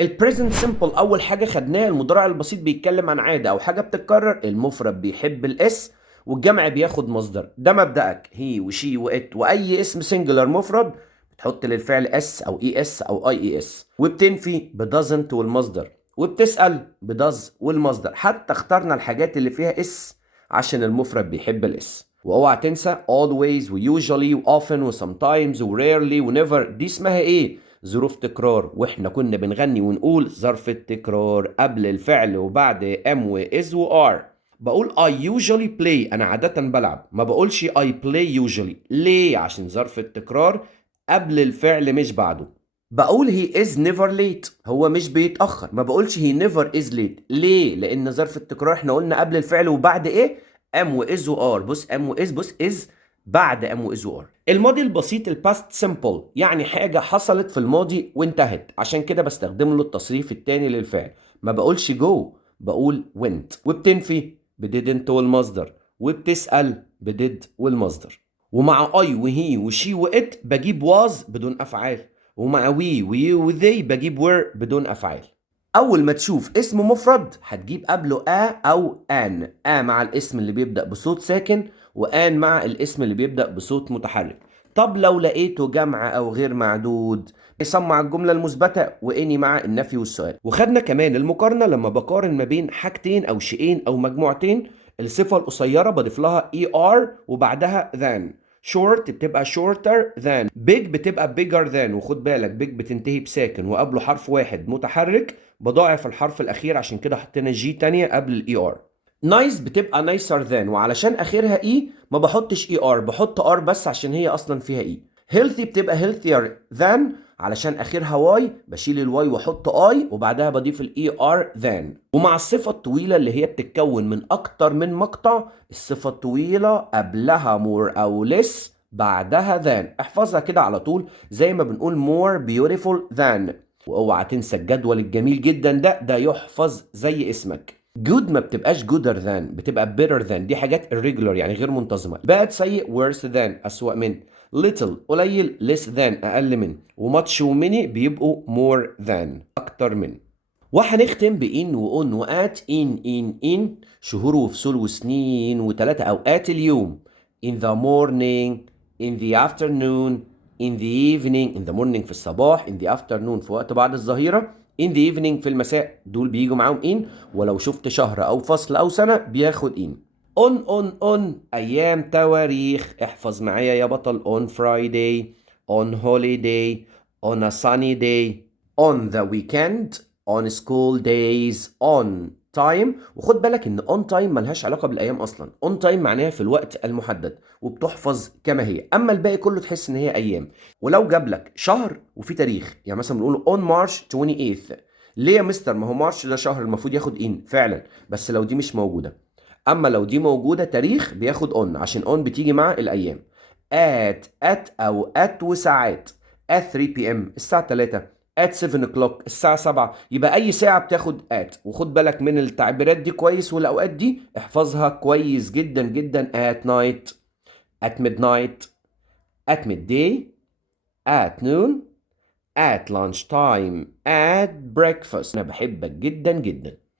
البريزنت سيمبل اول حاجه خدناها المضارع البسيط بيتكلم عن عاده او حاجه بتتكرر، المفرد بيحب الاس، والجمع بياخد مصدر. ده مبدأك، هي وشي وات واي اسم سنجلر مفرد بتحط للفعل اس او اي اس او اي اس، وبتنفي بدازنت والمصدر، وبتسأل بداز والمصدر. حتى اخترنا الحاجات اللي فيها اس عشان المفرد بيحب الاس. واوعى تنسى always و usually و often و sometimes و rarely و never، دي اسمها ايه؟ ظروف تكرار. واحنا كنا بنغني ونقول ظرف التكرار قبل الفعل وبعد ام و is و are. بقول I usually play، انا عادة بلعب، ما بقولش I play usually. ليه؟ عشان ظرف التكرار قبل الفعل مش بعده. بقول he is never late، هو مش بيتأخر، ما بقولش he never is late. ليه؟ لأن ظرف التكرار احنا قلنا قبل الفعل وبعد ايه؟ am و is و are. بص am و is، بص is بعد am و is و are. الماضي البسيط الباست سيمبل يعني حاجة حصلت في الماضي وانتهت، عشان كده بستخدم له التصريف التاني للفعل. ما بقولش go، بقول went. وبتنفي بدidn't والمصدر، وبتسأل بدid والمصدر. ومع I وهي وشي وإت بجيب was بدون أفعال، ومع we ويو وذي بجيب were بدون أفعال. أول ما تشوف اسم مفرد هتجيب قبله أو آن. مع الاسم اللي بيبدأ بصوت ساكن، وآن مع الاسم اللي بيبدأ بصوت متحرك. طب لو لقيته جمع أو غير معدود يسمع الجملة المثبتة، وإني مع النفي والسؤال. وخدنا كمان المقارنة لما بقارن ما بين حاجتين أو شيئين أو مجموعتين، الصفة القصيرة بضيف لها er وبعدها than. short بتبقى shorter than. big بتبقى bigger than، وخد بالك big بتنتهي بساكن وقبله حرف واحد متحرك، بضاعف الحرف الأخير عشان كده حطينا جي تانية قبل الاي ار. نايس بتبقى nicer than، وعلشان آخرها اي ما بحطش اي ار، بحط ار بس عشان هي أصلا فيها اي. healthy بتبقى healthier than، علشان اخرها واي بشيل الواي واحط اي وبعدها بضيف الاي ار ذان. ومع الصفه الطويله اللي هي بتتكون من اكتر من مقطع، الصفه الطويله قبلها more او less بعدها ذان. احفظها كده على طول زي ما بنقول more beautiful than. واوعى تنسى الجدول الجميل جدا ده يحفظ زي اسمك. good ما بتبقاش gooder than، بتبقى better than. دي حاجات irregular يعني غير منتظمه. bad سيء، worse than اسوأ من. little قليل، less than أقل من. وmuch وmany بيبقوا more than أكتر من. وهنختم بإن وأون وآت. in شهور وفصول وسنين وتلاتة أوقات اليوم. in the morning، in the afternoon، in the evening. in the morning في الصباح، in the afternoon في وقت بعد الظهيرة، in the evening في المساء. دول بيجوا معاهم in. ولو شفت شهر أو فصل أو سنة بياخد in. on أيام تواريخ. احفظ معايا يا بطل. on Friday، on holiday، on a sunny day، on the weekend، on school days، on time. وخد بالك ان on time ملهاش علاقة بالأيام أصلا. on time معناها في الوقت المحدد وبتحفظ كما هي. أما الباقي كله تحس إن هي أيام. ولو جاب لك شهر وفي تاريخ، يعني مثلا بنقول on March 28th. ليه يا مستر؟ ما هو مارش ده شهر المفروض ياخد in فعلا، بس لو دي مش موجودة. اما لو دي موجوده تاريخ بياخد اون، عشان اون بتيجي مع الايام. at او at وساعات. at 3 p.m. الساعه 3، at 7 o'clock الساعه 7. يبقى اي ساعه بتاخد at. وخد بالك من التعبيرات دي كويس، والاوقات دي احفظها كويس جدا جدا. at night، at midnight، at midday، at noon، at lunch time، at breakfast. انا بحبك جدا جدا.